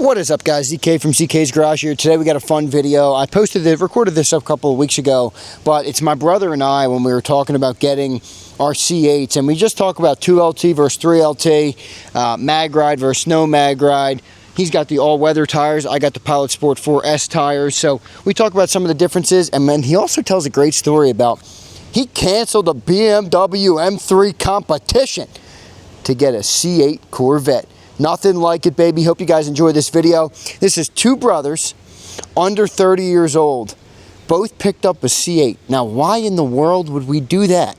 What is up, guys? ZK from ZK's Garage here. Today we got a fun video. I recorded this a couple of weeks ago, but it's my brother and I when we were talking about getting our C8s, and we just talk about 2LT versus 3LT, mag ride versus no mag ride. He's got the all-weather tires. I got the Pilot Sport 4S tires. So we talk about some of the differences, and then he also tells a great story about he canceled a BMW M3 competition to get a C8 Corvette. Nothing like it, baby. Hope you guys enjoy this video. This is two brothers under 30 years old. Both picked up a C8. Now, why in the world would we do that?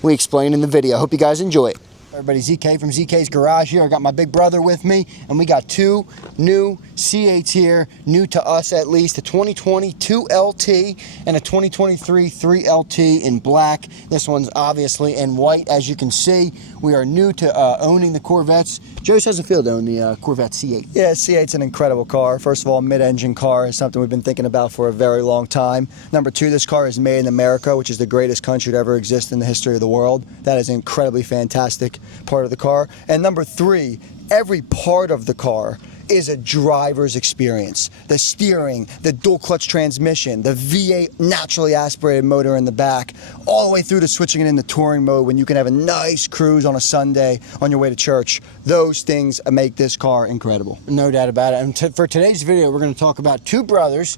We explain in the video. Hope you guys enjoy it. Everybody, ZK from ZK's Garage here. I got my big brother with me, and we got two new C8s here, new to us at least, a 2020 2LT and a 2023 3LT in black. This one's obviously in white, as you can see. We are new to owning the Corvettes. Joe, how's it feel to own the Corvette C8? Yeah, C8's an incredible car. First of all, mid-engine car is something we've been thinking about for a very long time. Number two, this car is made in America, which is the greatest country to ever exist in the history of the world. That is an incredibly fantastic part of the car. And number three, every part of the car is a driver's experience. The steering, the dual clutch transmission, the V8 naturally aspirated motor in the back, all the way through to switching it into touring mode when you can have a nice cruise on a Sunday on your way to church. Those things make this car incredible. No doubt about it. And for today's video, we're going to talk about two brothers,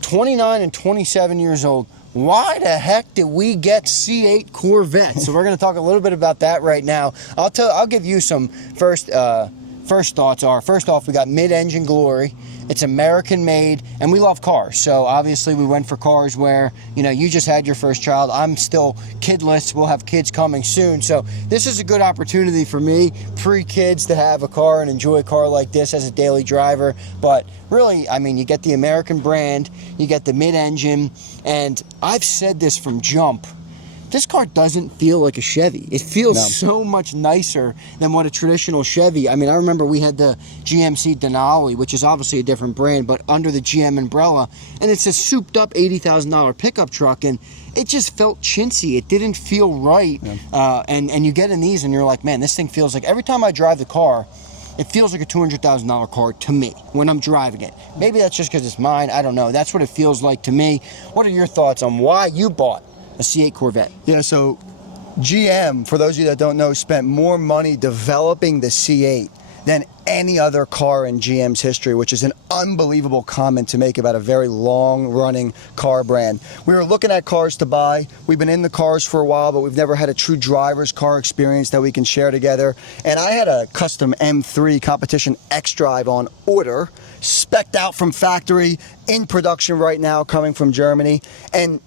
29 and 27 years old. Why the heck did we get C8 Corvettes? So we're going to talk a little bit about that right now. I'll give you some first thoughts are, first off, we got mid-engine glory. It's American made, and we love cars. So obviously we went for cars where, you know, you just had your first child. I'm still kidless. We'll have kids coming soon. So this is a good opportunity for me, pre-kids, to have a car and enjoy a car like this as a daily driver. But really, I mean, you get the American brand, you get the mid-engine, and I've said this from jump. This car doesn't feel like a Chevy. It feels so much nicer than what a traditional Chevy. I mean, I remember we had the GMC Denali, which is obviously a different brand, but under the GM umbrella, and it's a souped up $80,000 pickup truck, and it just felt chintzy. It didn't feel right. Yeah. And you get in these and you're like, man, this thing feels like, every time I drive the car, it feels like a $200,000 car to me when I'm driving it. Maybe that's just because it's mine. I don't know. That's what it feels like to me. What are your thoughts on why you bought a C8 Corvette? Yeah, so GM, for those of you that don't know, spent more money developing the C8 than any other car in GM's history, which is an unbelievable comment to make about a very long-running car brand. We were looking at cars to buy. We've been in the cars for a while, but we've never had a true driver's car experience that we can share together. And I had a custom M3 Competition X-Drive on order, spec'd out from factory, in production right now, coming from Germany, and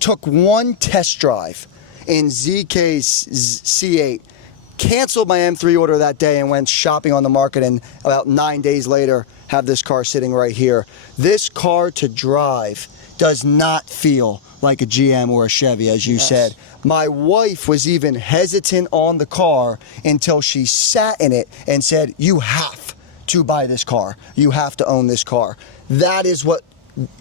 took one test drive in ZK's C8, canceled my M3 order that day and went shopping on the market, and about 9 days later have this car sitting right here. This car to drive does not feel like a GM or a Chevy, as you said. My wife was even hesitant on the car until she sat in it and said, you have to buy this car. You have to own this car. That is what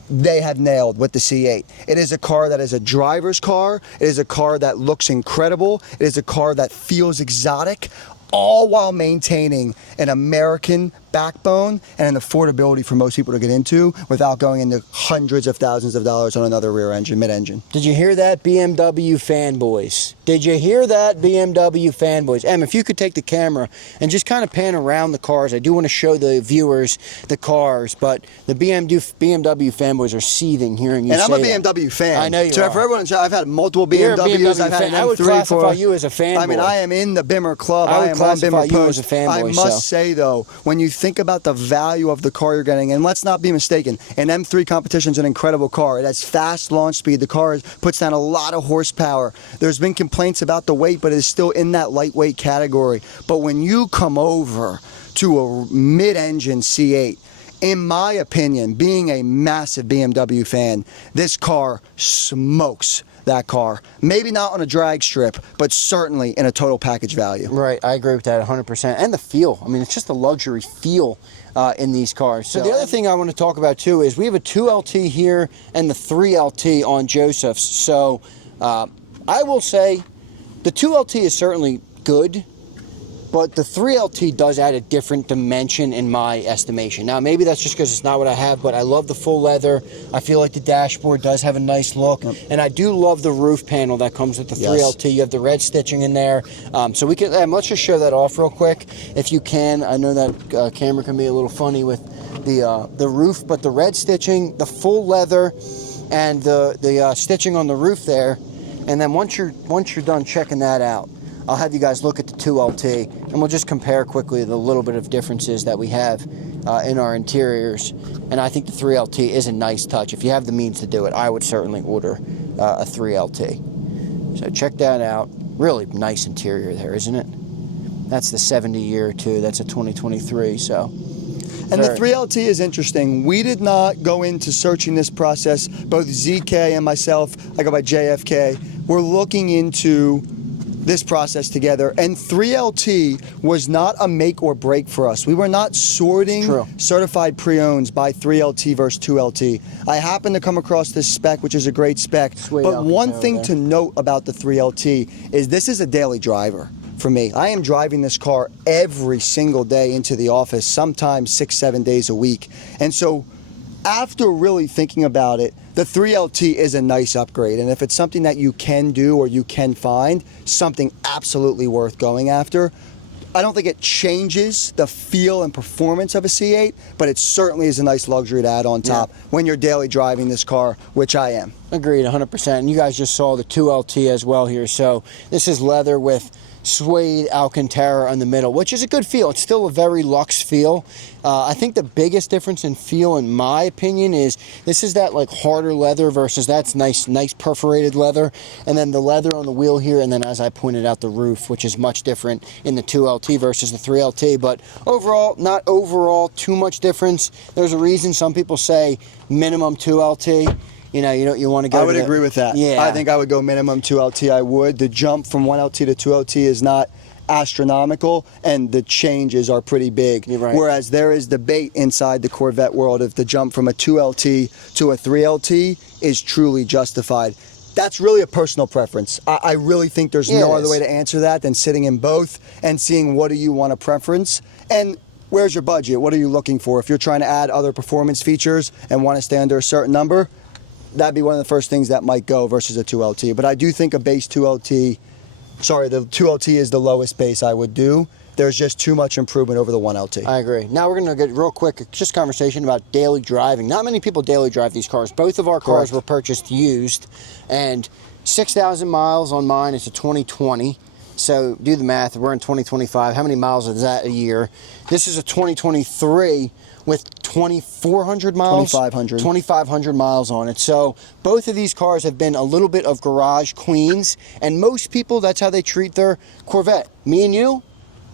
they have nailed with the C8. It is a car that is a driver's car. It is a car that looks incredible. It is a car that feels exotic, all while maintaining an American backbone and an affordability for most people to get into without going into hundreds of thousands of dollars on another rear engine, mid-engine. Did you hear that, BMW fanboys? Did you hear that, BMW fanboys? Em, if you could take the camera and just kind of pan around the cars. I do want to show the viewers the cars, but the BMW fanboys are seething hearing you say that. And I'm a BMW fan. I know you so are. For everyone, I've had multiple BMWs. You're a BMW I've had fan. an M3 I would classify you as a fanboy. I mean, I am in the Bimmer Club. I would classify you Post. as a fanboy. I must say, though, when you think about the value of the car you're getting, and let's not be mistaken, an M3 Competition is an incredible car. It has fast launch speed. The car puts down a lot of horsepower. There's been complaints about the weight, but it's still in that lightweight category. But when you come over to a mid-engine C8, in my opinion, being a massive BMW fan, this car smokes that car. Maybe not on a drag strip, but certainly in a total package value. Right, I agree with that 100%. And the feel. I mean, it's just a luxury feel in these cars. So the other thing I want to talk about too is we have a 2LT here and the 3LT on Joseph's. So I will say the 2LT is certainly good. But the 3LT does add a different dimension in my estimation. Now, maybe that's just because it's not what I have, but I love the full leather. I feel like the dashboard does have a nice look. Yep. And I do love the roof panel that comes with the 3LT. You have the red stitching in there. So we can, let's just show that off real quick if you can. I know that camera can be a little funny with the roof, but the red stitching, the full leather, and the stitching on the roof there. And then once you're done checking that out, I'll have you guys look at the 2LT, and we'll just compare quickly the little bit of differences that we have in our interiors. And I think the 3LT is a nice touch. If you have the means to do it, I would certainly order a 3LT. So check that out. Really nice interior there, isn't it? That's the 70 year too. That's a 2023. So. And the 3LT is interesting. We did not go into searching this process. Both ZK and myself, I go by JFK, we're looking into this process together, and 3LT was not a make or break for us. We were not sorting certified pre-owns by 3LT versus 2LT. I happened to come across this spec, which is a great spec, but one thing to note about the 3LT is this is a daily driver for me. I am driving this car every single day into the office, sometimes 6-7 days a week. And so after really thinking about it, the 3LT is a nice upgrade, and if it's something that you can do or you can find, something absolutely worth going after. I don't think it changes the feel and performance of a C8, but it certainly is a nice luxury to add on top when you're daily driving this car, which I am. Agreed, 100%. And you guys just saw the 2LT as well here. So this is leather with suede Alcantara in the middle, which is a good feel. It's still a very luxe feel. I think the biggest difference in feel, in my opinion, is this is that like harder leather versus that's nice perforated leather, and then the leather on the wheel here, and then as I pointed out, the roof, which is much different in the 2LT versus the 3LT. But overall, not overall too much difference. There's a reason some people say minimum 2LT. You know, you want to go. I would agree with that. Yeah. I think I would go minimum 2LT. I would. The jump from 1LT to 2LT is not astronomical, and the changes are pretty big. You're right. Whereas there is debate inside the Corvette world if the jump from a 2LT to a 3LT is truly justified. That's really a personal preference. I really think there's no other way to answer that than sitting in both and seeing what do you want a preference, and where's your budget? What are you looking for? If you're trying to add other performance features and want to stay under a certain number, that'd be one of the first things that might go versus a 2LT. But I do think a base 2LT, sorry, the 2LT is the lowest base I would do. There's just too much improvement over the 1LT. I agree. Now we're going to get real quick, just conversation about daily driving. Not many people daily drive these cars. Both of our cars were purchased used, and 6,000 miles on mine. It's a 2020. So do the math. We're in 2025. How many miles is that a year? This is a 2023 with 2,400 miles? 2,500. 2,500 miles on it. So both of these cars have been a little bit of garage queens, and most people, that's how they treat their Corvette. Me and you,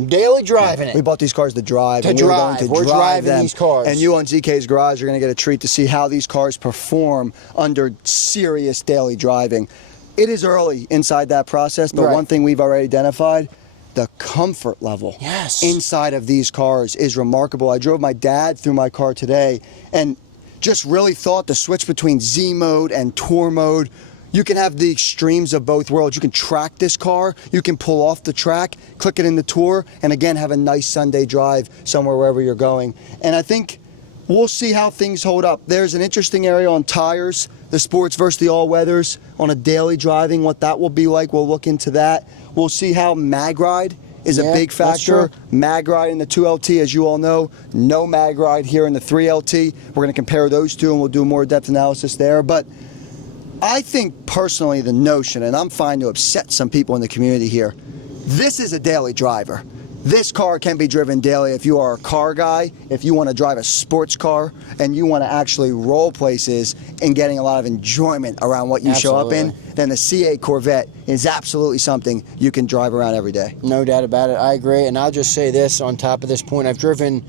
daily driving it. We bought these cars to drive. We're driving them. these cars. And you on ZK's Garage are going to get a treat to see how these cars perform under serious daily driving. It is early inside that process, but one thing we've already identified, the comfort level inside of these cars is remarkable. I drove my dad through my car today and just really thought the switch between Z mode and Tour mode, you can have the extremes of both worlds. You can track this car, you can pull off the track, click it in the Tour, and again have a nice Sunday drive somewhere wherever you're going. And I think we'll see how things hold up. There's an interesting area on tires, the sports versus the all-weathers, on a daily driving, what that will be like. We'll look into that. We'll see how mag ride is a big factor. Mag ride in the 2LT, as you all know, no mag ride here in the 3LT. We're going to compare those two, and we'll do more depth analysis there. But I think personally the notion, and I'm fine to upset some people in the community here, this is a daily driver. This car can be driven daily if you are a car guy, if you want to drive a sports car, and you want to actually roll places and getting a lot of enjoyment around what you show up in, then the C8 Corvette is absolutely something you can drive around every day. No doubt about it. I agree. And I'll just say this on top of this point. I've driven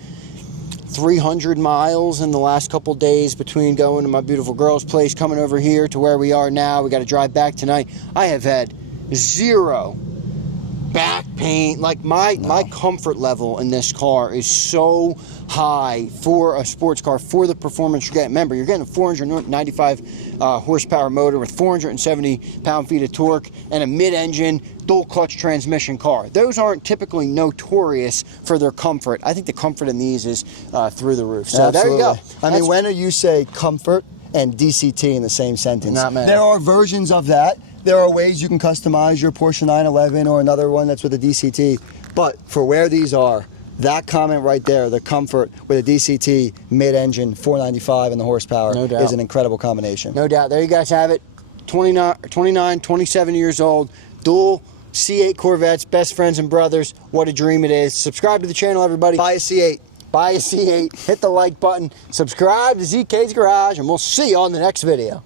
300 miles in the last couple days between going to my beautiful girl's place, coming over here to where we are now. We got to drive back tonight. I have had zero back pain. Like my comfort level in this car is so high for a sports car, for the performance you're getting. Remember, you're getting a 495 horsepower motor with 470 pound-feet of torque and a mid-engine dual clutch transmission car. Those aren't typically notorious for their comfort. I think the comfort in these is through the roof. So there you go. I mean, when do you say comfort and DCT in the same sentence? Not many. There are versions of that. There are ways you can customize your Porsche 911 or another one that's with a DCT. But for where these are, that comment right there, the comfort with a DCT, mid-engine, 495 and the horsepower, no doubt, is an incredible combination. No doubt. There you guys have it. 29, 27 years old, dual C8 Corvettes, best friends and brothers. What a dream it is. Subscribe to the channel, everybody. Buy a C8. Buy a C8. Hit the like button. Subscribe to ZK's Garage, and we'll see you on the next video.